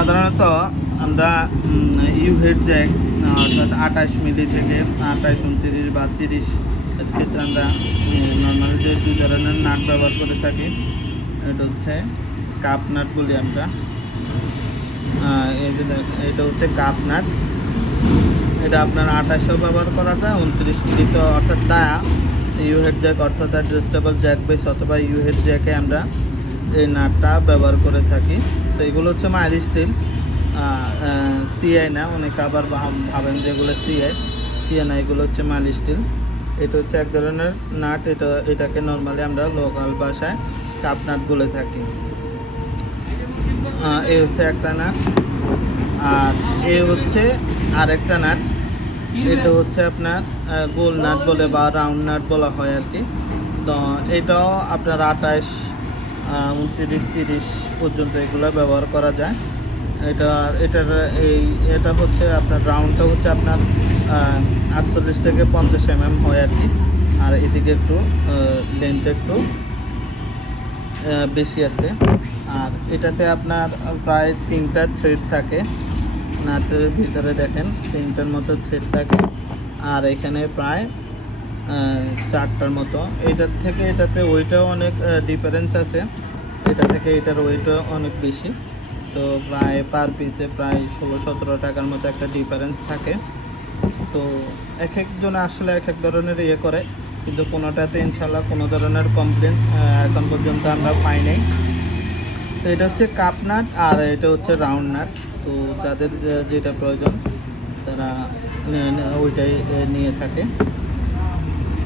সাধারণত আমরা you head Jack অর্থাৎ 28 মিলি থেকে 28, 29 বা 30 এর ক্ষেত্রে আমরা নর্মালি যে দুই ধরনের নাট ব্যবহার করে থাকি। এটা হচ্ছে কাপ নাট বলি আমরা। এই যে এটা হচ্ছে কাপ নাট। এটা আপনার 28-ও ব্যবহার করা যায়, 29 মিলিতে অর্থাৎ দায়া ইউ হেড জ্যাক অর্থাৎ অ্যাডজাস্টেবল জ্যাক বেস অথবা ইউ হেড জ্যাকে আমরা এই নাটটা ব্যবহার করে থাকি। তো এগুলো হচ্ছে মাইল স্টিল, সিআই না। অনেকে আবার ভাবেন যেগুলো সিআই না, এগুলো হচ্ছে মাইল স্টিল। এটা হচ্ছে এক ধরনের নাট। এটাকে নর্মালি আমরা লোকাল ভাষায় কাপ নাট বলে থাকি। এই হচ্ছে একটা নাট, আর এই হচ্ছে আরেকটা নাট। এটা হচ্ছে আপনার গোল নাট বলে বা রাউন্ড নাট বলা হয় আর কি। তো এটাও আপনার 28, 29, 30 পর্যন্ত এগুলো ব্যবহার করা যায়। এটা হচ্ছে আপনার রাউন্ডটা হচ্ছে আপনার 48 থেকে 50 mm হয় আর কি। আর এদিকে একটু লেন্থ একটু বেশি আছে। আর এটাতে আপনার প্রায় 3টা থ্রেড থাকে। নাটের ভিতরে দেখেন 3টার মতো থ্রেড থাকে, আর এখানে প্রায় 4টার মতো। এটার থেকে এটাতে ওইটাও অনেক ডিফারেন্স আছে। এটা থেকে এটার ওয়েটও অনেক বেশি। তো প্রায় পার পিসে প্রায় 16-17 টাকার মতো একটা ডিফারেন্স থাকে। তো এক একজন আসলে এক এক ধরনের করে, কিন্তু কোনোটাতে ইনশাল্লাহ কোনো ধরনের কমপ্লেন এখন পর্যন্ত আমরা পাই নাই। তো এটা হচ্ছে কাপ নাট আর এটা হচ্ছে রাউন্ড নাট। তো যাদের যেটা প্রয়োজন তারা ওইটাই নিয়ে থাকে।